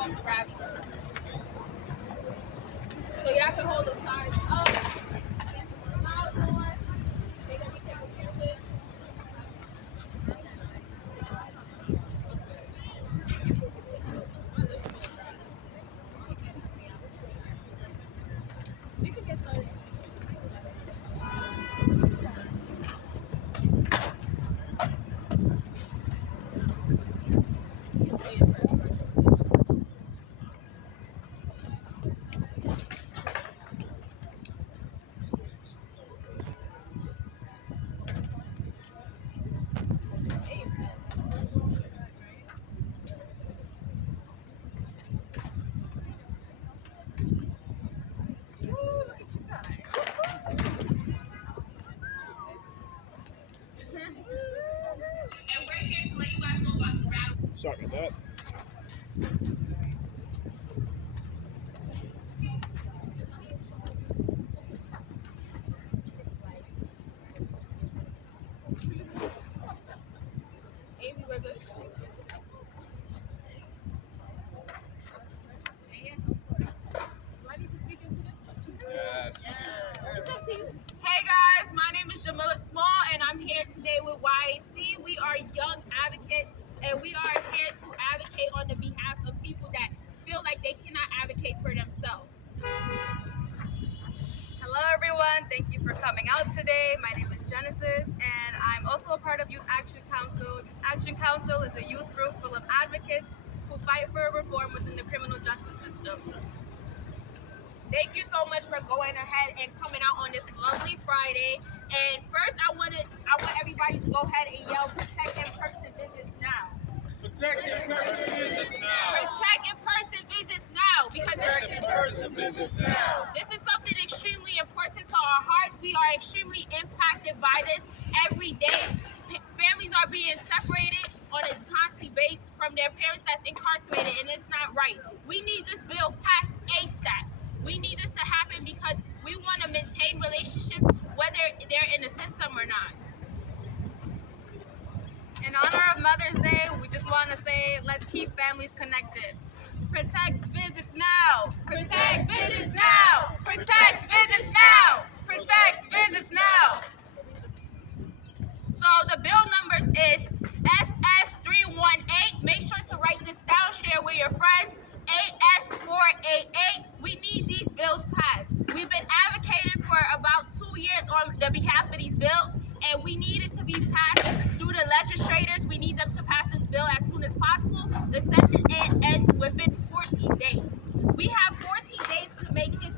off the rally. So y'all can hold the signs up. Get some smiles on. They're gonna be taking pictures. We can get started. Sorry about that. Amy, we're good. Do I need to speak into this? Yes. It's up to you. Hey guys, my name is Jamila Small and I'm here today with YAC. We are young advocates and we are here to advocate on the behalf of people that feel like they cannot advocate for themselves. Hello everyone, thank you for coming out today. My name is Genesis and I'm also a part of Youth Action Council. Youth Action Council is a youth group full of advocates who fight for reform within the criminal justice system. Thank you so much for going ahead and coming out on this lovely Friday. And first I want everybody to go ahead and yell protect in-person visits now. Protect in-person visits now. Protect in-person visits now because Protect in-person visits now. this is something extremely important to our hearts. We are extremely impacted by this every day. Families are being separated on a constant basis from their parents that's incarcerated, and it's not right. We need this bill passed ASAP. We need this to happen because we want to maintain relationships whether they're in the system or not. In honor of Mother's Day, we just want to say, let's keep families connected. Protect visits now. Protect visits now. Protect visits now. Protect visits now. So the bill numbers is SS318. Make sure to write this down, share with your friends. AS488. We need these bills passed. We've been advocating for about 2 years on the behalf of these bills, and we need it to be passed through the legislators. We need them to pass this bill as soon as possible. The session ends within 14 days. We have 14 days to make this.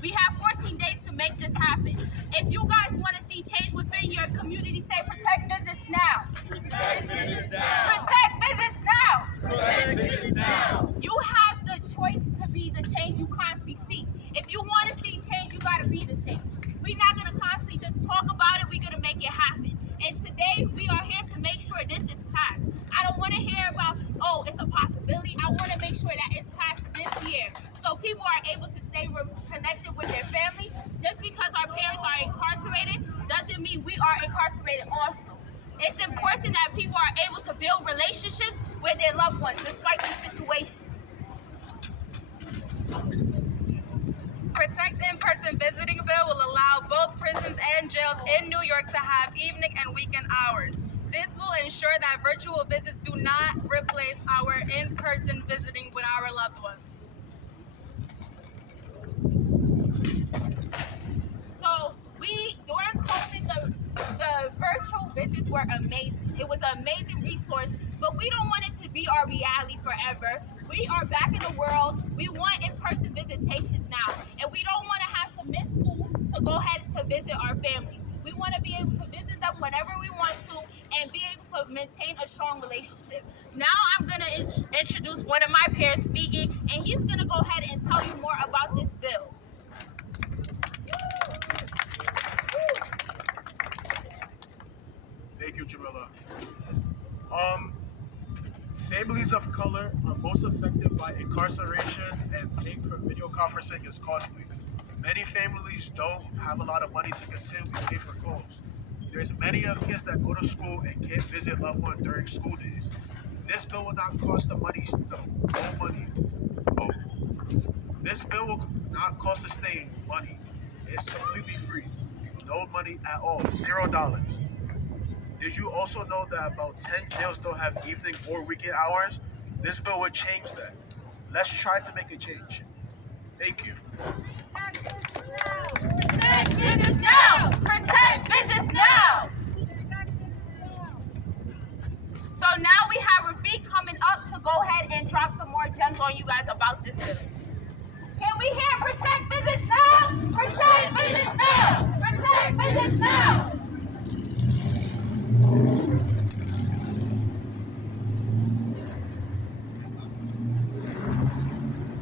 We have 14 days to make this happen. If you guys want to see change within your community, say protect business now. Protect visits now. Protect business now. Protect visits now. You have the choice to be the change you constantly seek. If you want to see change, you got to be the change. We're not going to constantly just talk about it. We're going to make it happen. And today, we are here to make sure this is passed. I don't want to hear about, oh, it's a possibility. I want to make sure that it's passed this year so people are able to stay connected with their family. Just because our parents are incarcerated doesn't mean we are incarcerated also. It's important that people are able to build relationships with their loved ones despite the situation. Protect in-person visiting bill will allow both prisons and jails in New York to have evening and weekend hours. This will ensure that virtual visits do not replace our in-person visiting with our loved ones. So during COVID, the virtual visits were amazing. It was an amazing resource, but we don't want it to be our reality forever. We are back in the world. We want in-person visitations now, and we don't want to have to miss school to go ahead to visit our families. We want to be able to visit them whenever we want to and be able to maintain a strong relationship. Now I'm going to introduce one of my peers, Figi, and he's going to go ahead and tell you more about this bill. Thank you, Jamila. Families of color are most affected by incarceration, and paying for video conferencing is costly. Many families don't have a lot of money to continue to pay for calls. There's many of kids that go to school and can't visit loved ones during school days. This bill will not cost the money, no money. Oh, this bill will not cost the state money. It's completely free. No money at all. $0. Did you also know that about 10 jails don't have evening or weekend hours? This bill would change that. Let's try to make a change. Thank you. Protect business now! Protect business now! So now we have Rafiq coming up to go ahead and drop some more gems on you guys about this bill. Can we hear protect business now? Protect business now! Protect business now!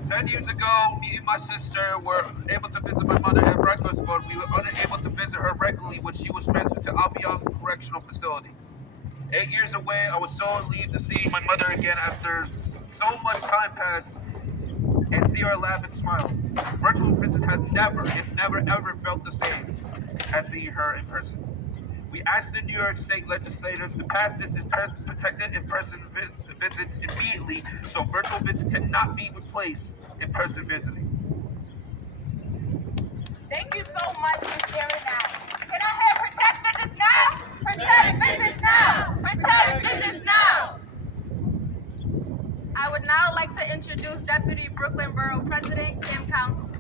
10 years ago, me and my sister were able to visit my mother at Reynoso, but we were unable to visit her regularly when she was transferred to Albion Correctional Facility. 8 years away, I was so relieved to see my mother again after so much time passed and see her laugh and smile. Virtual visits has never ever felt the same as seeing her in person. We asked the New York State legislators to pass this as protected in-person visits immediately so virtual visits cannot be replaced in-person visiting. Thank you so much for sharing that. Can I hear protect business now? Protect business now! Protect business now! I would now like to introduce Deputy Brooklyn Borough President Kim Council.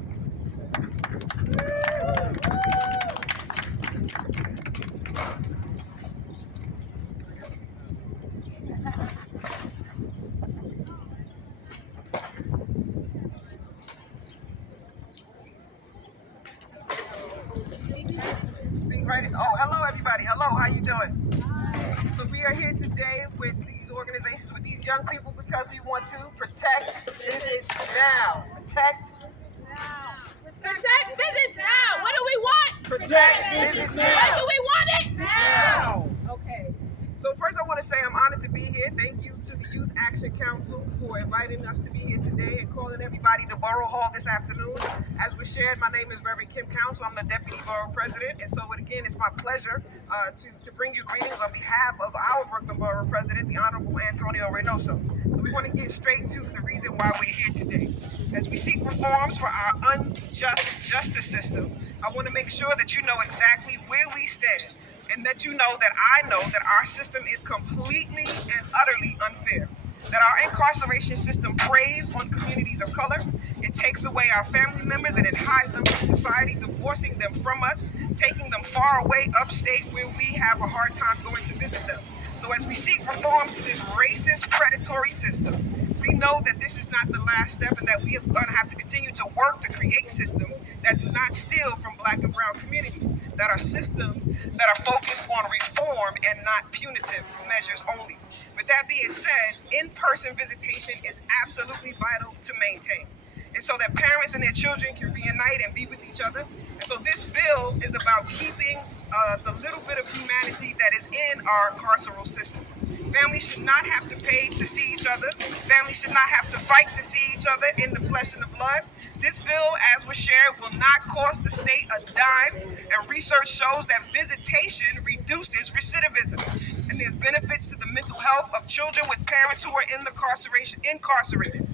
Oh, hello everybody. Hello, how you doing? So we are here today with these organizations, with these young people, because we want to protect visits now. Protect now. Protect business now! What do we want? Protect business When now. do we want it? Now. Okay. So first I want to say I'm honored to be here. Thank you to the Youth Action Council for inviting us to be here today and calling everybody to Borough Hall this afternoon. As was shared, my name is Reverend Kim Council. I'm the Deputy Borough President. And so again, it's my pleasure to bring you greetings on behalf of our Brooklyn Borough President, the Honorable Antonio Reynoso. So we want to get straight to the reason why we're here today. As we seek reforms for our unjust justice system, I want to make sure that you know exactly where we stand, and that you know that I know that our system is completely and utterly unfair. That our incarceration system preys on communities of color. It takes away our family members and it hides them from society, divorcing them from us, taking them far away upstate where we have a hard time going to visit them. So as we seek reforms to this racist, predatory system, we know that this is not the last step and that we are going to have to continue to work to create systems that do not steal from Black and brown communities, that are systems that are focused on reform and not punitive measures only. With that being said, in-person visitation is absolutely vital to maintain, and so that parents and their children can reunite and be with each other. And so this bill is about keeping the little bit of humanity that is in our carceral system. Families should not have to pay to see each other. Families should not have to fight to see each other in the flesh and the blood. This bill, as was shared, will not cost the state a dime, and research shows that visitation reduces recidivism. And there's benefits to the mental health of children with parents who are incarcerated.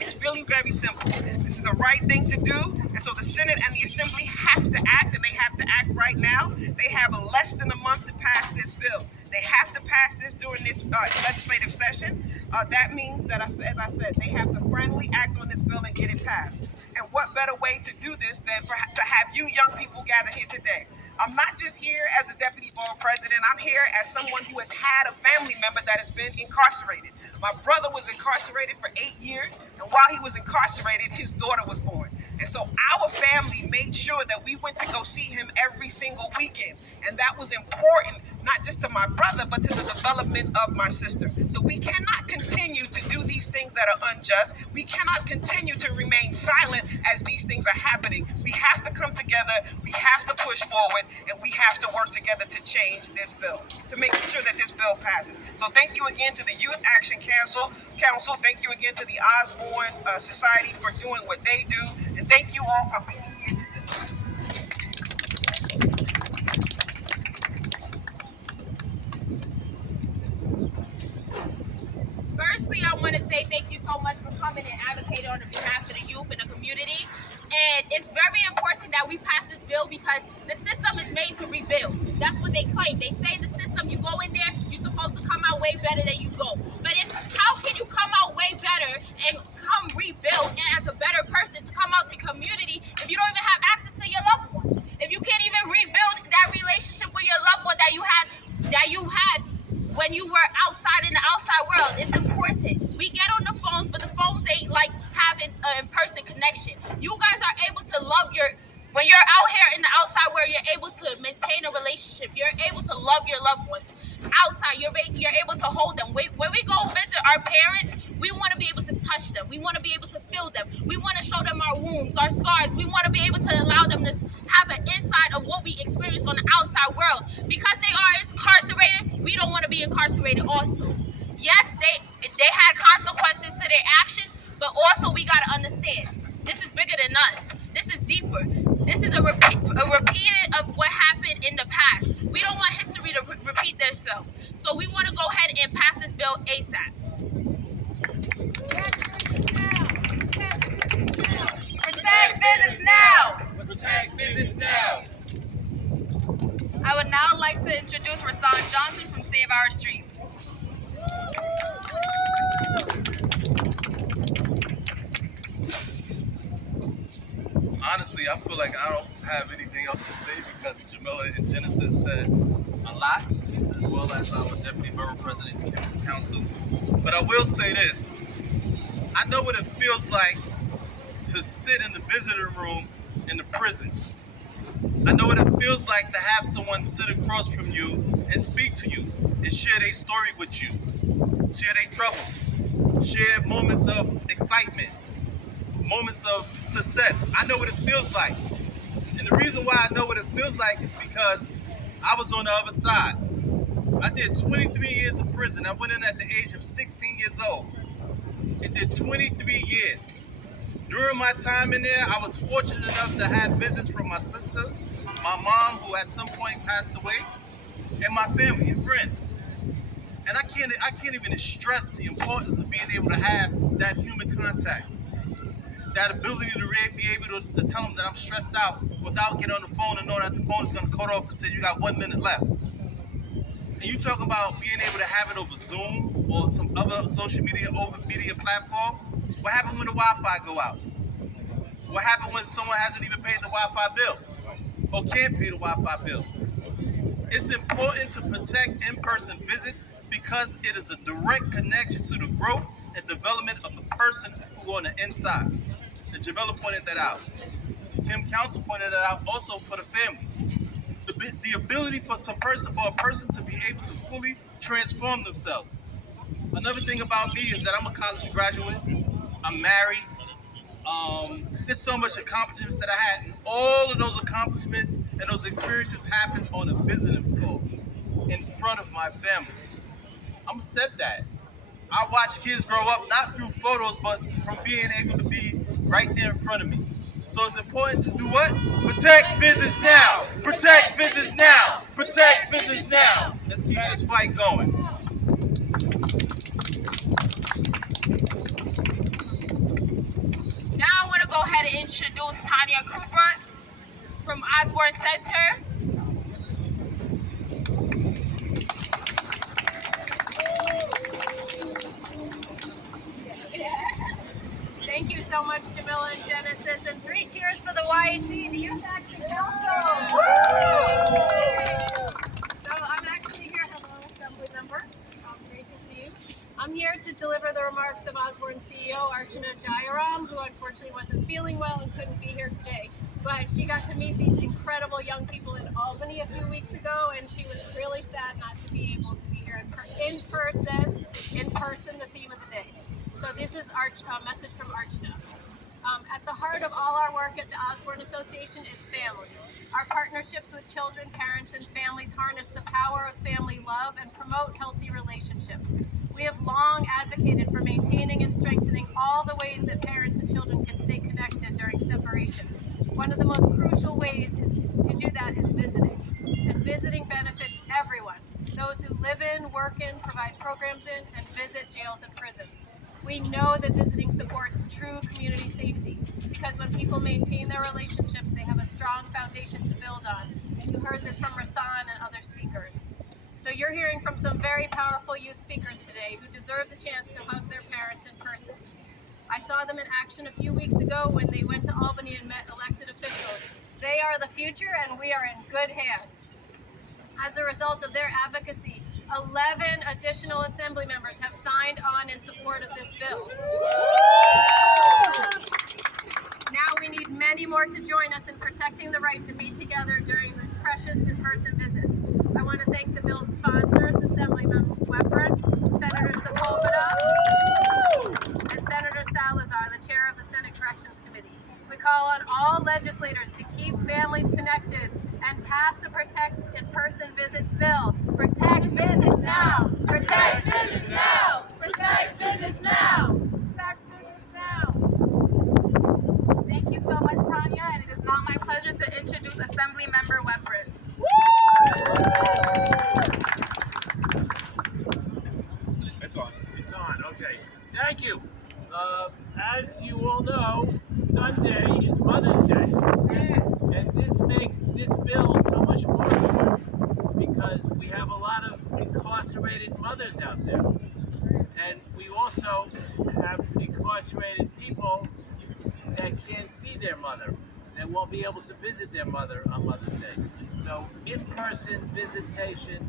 It's really very simple. This is the right thing to do, and so the Senate and the Assembly have to act, and they have to act right now. They have less than a month to pass this bill. They have to pass this during this legislative session. That means that, as I said, they have to finally act on this bill and get it passed. And what better way to do this than to have you young people gather here today? I'm not just here as the Deputy Borough President. I'm here as someone who has had a family member that has been incarcerated. My brother was incarcerated for 8 years, and while he was incarcerated, his daughter was born. And so our family made sure that we went to go see him every single weekend. And that was important, not just to my brother, but to the development of my sister. So we cannot continue to do these things that are unjust. We cannot continue to remain silent as these things are happening. We have to come together, we have to push forward, and we have to work together to change this bill, to make sure that this bill passes. So thank you again to the Youth Action Council. Thank you again to the Osborne Society for doing what they do. And thank you all for being here today. say thank you so much for coming and advocating on behalf of the youth and the community. And it's very important that we pass this bill because the system is made to rebuild. That's what they claim. They say the system, you go in there, you're supposed to come out way better than you go. But how can you come out way better and come rebuild and as a better person to come out to community if you don't even have access to your loved ones? If you can't even rebuild that relationship with your loved one that you had when you were outside in the outside world, it's important. We get on the phones, but the phones ain't like having an in-person connection. You guys are able to when you're out here in the outside world, you're able to maintain a relationship. You're able to love your loved ones. Outside, you're able to hold them. When we go visit our parents, we want to be able to touch them. We want to be able to feel them. We want to show them our wounds, our scars. We want to be able to allow them to have an insight of what we experience on the outside world. Because they are incarcerated, we don't want to be incarcerated also. Yes, they had consequences to their actions, but also we got to understand, this is bigger than us. This is deeper. This is a repeat of what happened in the past. We don't want history to repeat itself. So we want to go ahead and pass this bill ASAP. Protect business now. Protect business now. I would now like to introduce Rasan Johnson from Save Our Streets. Honestly, I feel like I don't have anything else to say because Jamila and Genesis said a lot, as well as our Deputy Borough President and Council. But I will say this. I know what it feels like to sit in the visitor room in the prison. I know what it feels like to have someone sit across from you and speak to you and share their story with you, share their troubles, share moments of excitement, moments of success. I know what it feels like. And the reason why I know what it feels like is because I was on the other side. I did 23 years in prison. I went in at the age of 16 years old and did 23 years. During my time in there, I was fortunate enough to have visits from my sister, my mom, who at some point passed away, and my family and friends. And I can't even stress the importance of being able to have that human contact. That ability to be able to tell them that I'm stressed out without getting on the phone and knowing that the phone is going to cut off and say you got 1 minute left. And you talk about being able to have it over Zoom or some other social media platform. What happened when the Wi-Fi go out? What happened when someone hasn't even paid the Wi-Fi bill or can't pay the Wi-Fi bill? It's important to protect in-person visits because it is a direct connection to the growth and development of the person who on the inside. And Jamila pointed that out. Kim Council pointed that out also for the family. The ability for a person to be able to fully transform themselves. Another thing about me is that I'm a college graduate. I'm married. There's so much accomplishments that I had, and all of those accomplishments and those experiences happened on a visiting floor in front of my family. I'm a stepdad. I watch kids grow up not through photos, but from being able to be right there in front of me. So it's important to do what? Protect business now. Protect business now. Protect business now. Let's keep this fight going. Now I want to go ahead and introduce Tanya Cooper from Osborne Center. Thank you so much, Jamila and Genesis, and 3 cheers for the YAC, the Youth Action Council. So I'm actually here, hello, Assembly Member. Great to see you. I'm here to deliver the remarks of Osborne CEO Archana Jayaram, who unfortunately wasn't feeling well and couldn't be here today. But she got to meet these incredible young people in Albany a few weeks ago, and she was really sad not to be able to be here in person, the theme of the day. So this is a message from Archana. At the heart of all our work at the Osborne Association is family. Our partnerships with children, parents, and families harness the power of family love and promote healthy relationships. We have long advocated for maintaining and strengthening all the ways that parents and children can stay connected during separation. One of the most crucial ways to do that is visiting. And visiting benefits everyone, those who live in, work in, provide programs in, and visit jails and prisons. We know that visiting supports true community safety because when people maintain their relationships, they have a strong foundation to build on. And you heard this from Rasan and other speakers. So you're hearing from some very powerful youth speakers today who deserve the chance to hug their parents in person. I saw them in action a few weeks ago when they went to Albany and met elected officials. They are the future and we are in good hands. As a result of their advocacy, 11 additional assembly members have signed on in support of this bill. Now we need many more to join us in protecting the right to be together during this precious in-person visit. I want to thank the bill's sponsors, Assemblyman WEPRIN, Senator Sepulvda, and Senator Salazar, the chair of the Senate Corrections Committee. We call on all legislators to keep families connected and pass the Protect In-Person Visits bill. Protect visits now! Protect visits now! Protect visits now! Protect visits now! Thank you so much, Tanya, and it is now my pleasure to introduce Assembly Member WEPRIN. It's on. It's on. Okay. Thank you. As you all know, Sunday is Mother's Day. And this makes this bill so much more important because we have a lot of incarcerated mothers out there. And we also have incarcerated people that can't see their mother, that won't be able to visit their mother on Mother's Day. So in-person visitation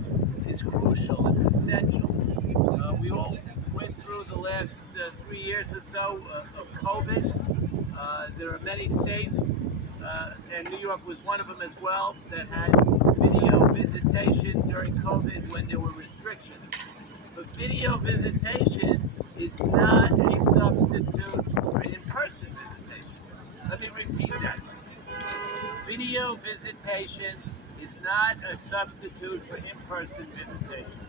is crucial, it's essential. We all went through the last 3 years or so of COVID. There are many states, and New York was one of them as well, that had video visitation during COVID when there were restrictions. But video visitation is not a substitute for in-person visitation. Let me repeat that. Video visitation is not a substitute for in-person visitation.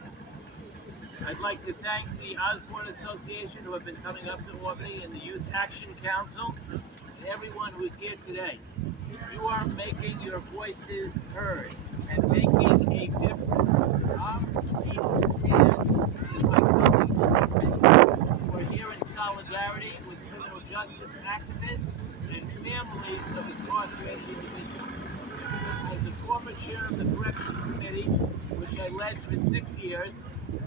I'd like to thank the Osborne Association who have been coming up to Albany and the Youth Action Council and everyone who is here today. You are making your voices heard and making a difference. I'm pleased to stand with my colleagues who are here in solidarity with criminal justice activists and families of incarcerated individuals. As the former chair of the Corrections Committee, which I led for 6 years,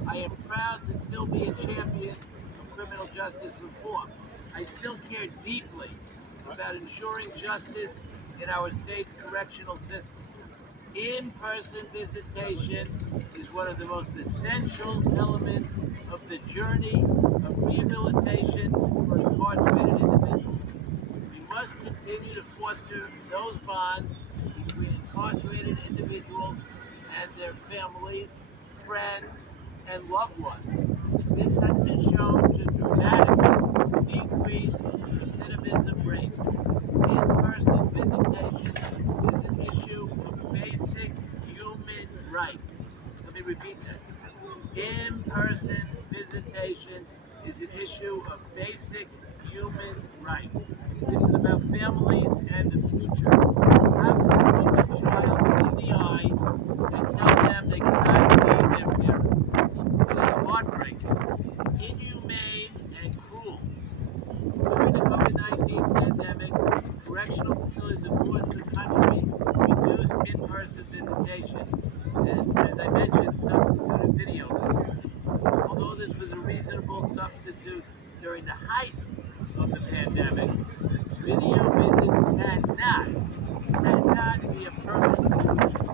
I am proud to still be a champion of criminal justice reform. I still care deeply about ensuring justice in our state's correctional system. In-person visitation is one of the most essential elements of the journey of rehabilitation for incarcerated individuals. We must continue to foster those bonds between incarcerated individuals and their families, friends, and loved ones. This has been shown to dramatically decrease recidivism rates. In-person visitation is an issue of basic human rights. Let me repeat that. In-person visitation is an issue of basic human rights. This is about families and the future. How can you look a child in the eye and tell them they cannot see their parents? It is heartbreaking, inhumane, and cruel. During the COVID-19 pandemic, correctional facilities across the country reduced in-person visitation and, as I mentioned, substituted video visits. Although this was a reasonable substitute during the height of the pandemic, video visits cannot be a permanent solution.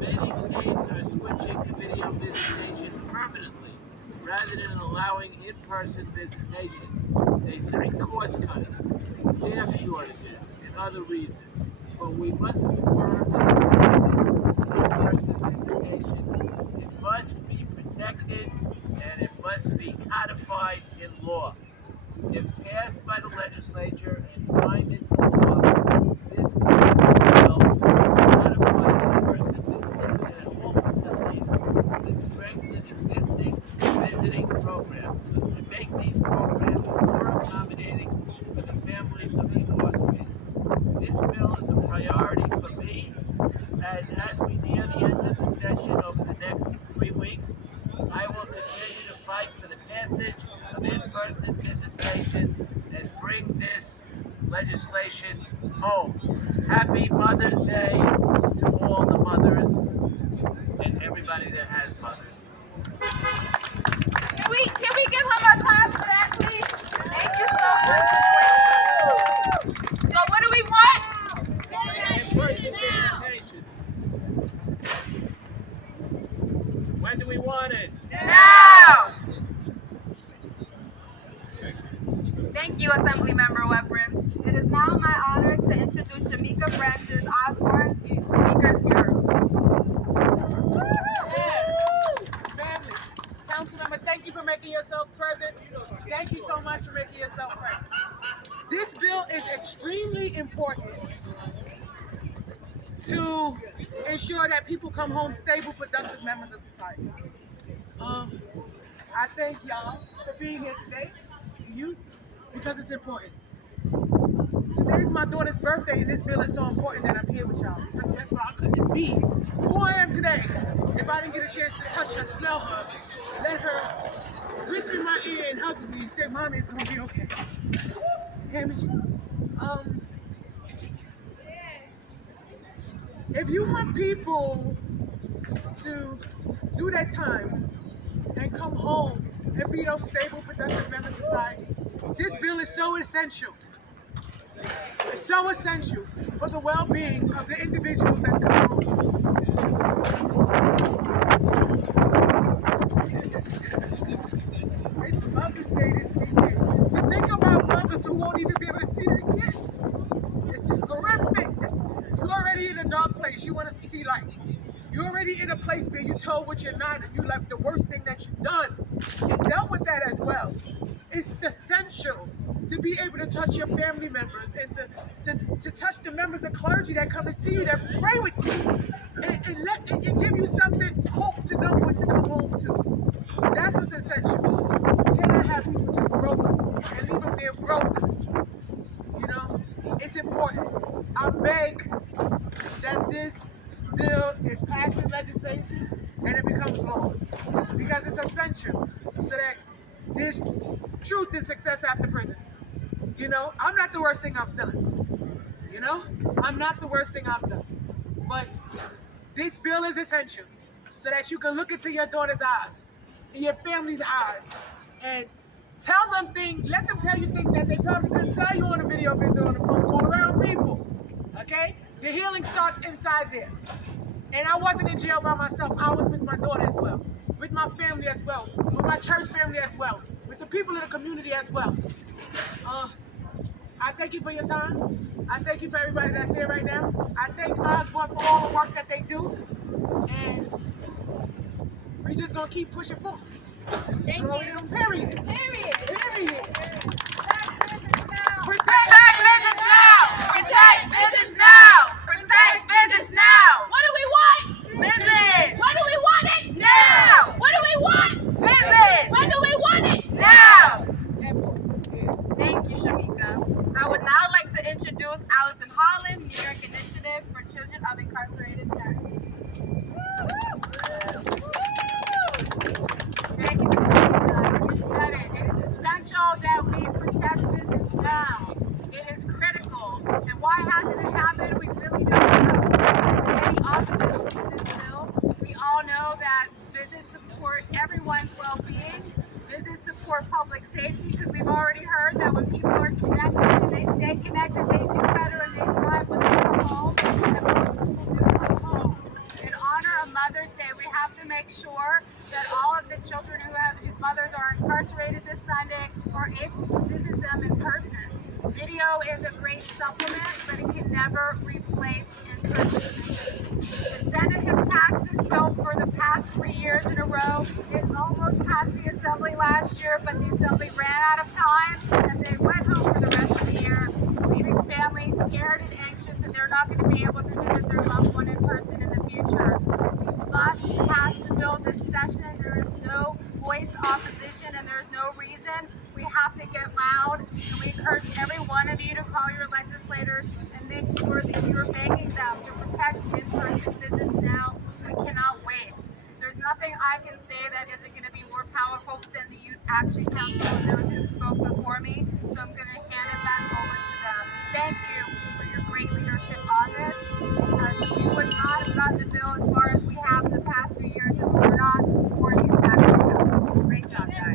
Many states are switching to video visitation permanently rather than allowing in-person visitation. They cite cost cutting, staff shortages, and other reasons. But we must be firm in in-person visitation. It must be protected and it must be codified in law. If passed by the legislature and signed into law, this bill will codify in-person visitation at all facilities and strengthen existing visiting programs and make these programs more accommodating for the families of the incarcerated. This bill is a priority for me, and as we near the end of the session over the next 3 weeks, I will continue to fight for the passage of in-person legislation and bring this legislation home. Happy Mother's Day to all the mothers and everybody that has mothers. Can we give him a clap for that, please? Thank you so much. So what do we want? When do we want it? Now! Thank you, Assemblymember WEPRIN. It is now my honor to introduce Shamika Francis Osborne, Speaker's Bureau. Family, Councilmember, thank you for making yourself present. Thank you so much for making yourself present. This bill is extremely important to ensure that people come home stable, productive members of society. I thank y'all for being here today, youth, because it's important. Today's my daughter's birthday, and this bill is so important that I'm here with y'all. Because guess what? I couldn't be who I am today if I didn't get a chance to touch her, smell her, let her whisper in my ear and hug me and say, "Mommy, it's gonna be okay." Hear me? If you want people to do their time and come home and be those stable, productive members of society, this bill is so essential. It's so essential for the well-being of the individuals that's coming home. It's Mother's Day this weekend. To think about mothers who won't even be able to see their kids. It's horrific. You're already in a dark place. You want us to see light. You're already in a place where you told what you're not and you like the worst thing that you've done. And dealt with that as well. It's essential to be able to touch your family members and to touch the members of clergy that come to see you, that pray with you, and give you something, hope to know what to come home to. That's what's essential. You cannot have people just broke and leave them there broke. You know, it's important. I beg that this bill is passed in legislation and it becomes law, because it's essential so that there's truth and success after prison. You know, I'm not the worst thing I've done. You know, I'm not the worst thing I've done. But this bill is essential so that you can look into your daughter's eyes and your family's eyes and tell them things, let them tell you things that they probably couldn't tell you on a video visit or on a phone call around people. Okay? The healing starts inside there. And I wasn't in jail by myself. I was with my daughter as well, with my family as well, with my church family as well, with the people in the community as well. I thank you for your time. I thank you for everybody that's here right now. I thank Osborne for all the work that they do. And we're just going to keep pushing forward. Thank you. Period. Period. Protect business now! Protect business now! Protect business now! What do we want? Business! What do we want it? Now! What do we want? Business! When do we want it? Now! Thank you, Shamika. I would now like to introduce Allison Holland, New York Initiative for Children of Incarcerated Parents. Thank you, Michelle. You said it. It is essential that we protect business now. It is critical. And why hasn't it happened? We really don't know. Is any opposition to this bill? We all know that visits support everyone's well-being. Visits support public safety, because we've already heard that when people are connected and they stay connected, they do better and they thrive when they come home. And most people do come home. In honor of Mother's Day, we have to make sure that all of the children whose mothers are incarcerated this Sunday are able to visit them in person. Video is a great supplement, but it can never replace in-person visits. The Senate has passed this bill for the past 3 years in a row. It almost passed the Assembly last year, but the Assembly ran out of time, and they went home for the rest of the year, leaving families scared and anxious that they're not going to be able to visit their loved one in person in the future. We must pass the bill this session. There is no voiced opposition, and there's no reason. We have to get loud, and we encourage every one of you to call your legislators and make sure that you're begging them to protect in-person visits now. We cannot wait. There's nothing I can say that isn't going to be more powerful within the Youth Action Council of those who spoke before me, so I'm going to hand it back over to them. Thank you for your great leadership on this, because we would not have gotten the bill as far as we have in the past few years if we were not for Youth Action Council. Great job, guys.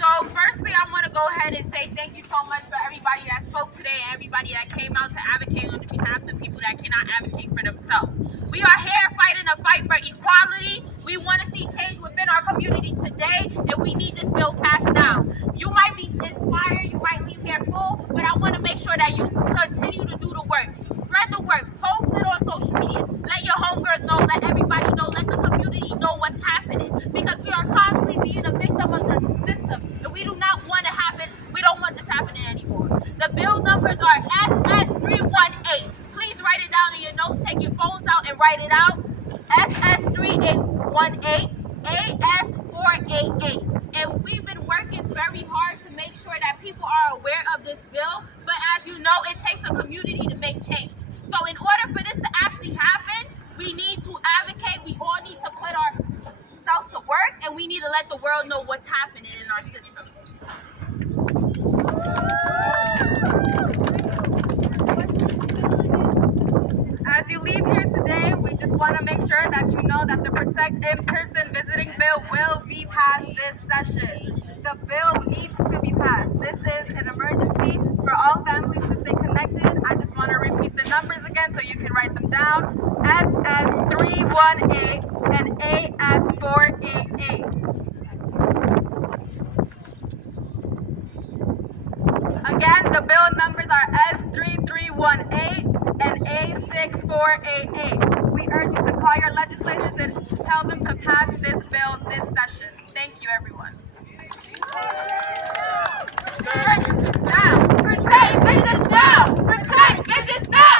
So firstly, I want to go ahead and say thank you so much for everybody that spoke today and everybody that came out to advocate on behalf of the people that cannot advocate for themselves. We are here fighting a fight for equality. We want to see change within our community today, and we need this bill passed down. You might be inspired, you might leave here full, but I want to make sure that you continue to do the work. Spread the word, post it on social media. Let your homegirls know, let everybody know, let the community know what's happening, because we are constantly being a victim of the system, and we do not want to happen. We don't want this happening anymore. The bill numbers are SS318. Please write it down in your notes. Take your phones out and write it out. SS318, AS488. And we've been working very hard to make sure that people are aware of this bill. But as you know, it takes a community to make change. So in order for this to actually happen, we need to advocate. We all need to put ourselves to work, and we need to let the world know what's happening in our systems. As you leave here today, we just want to make sure that you know that the Protect In-Person Visiting Bill will be passed this session. The bill needs to be passed. This is an emergency for all families to stay connected. I just want to repeat the numbers again so you can write them down. SS318 and AS488. Again, the bill numbers are S3318 and A6488. We urge you to call your legislators and tell them to pass this bill this session. Thank you, everyone. Protect business now! Protect business now! Protect business now!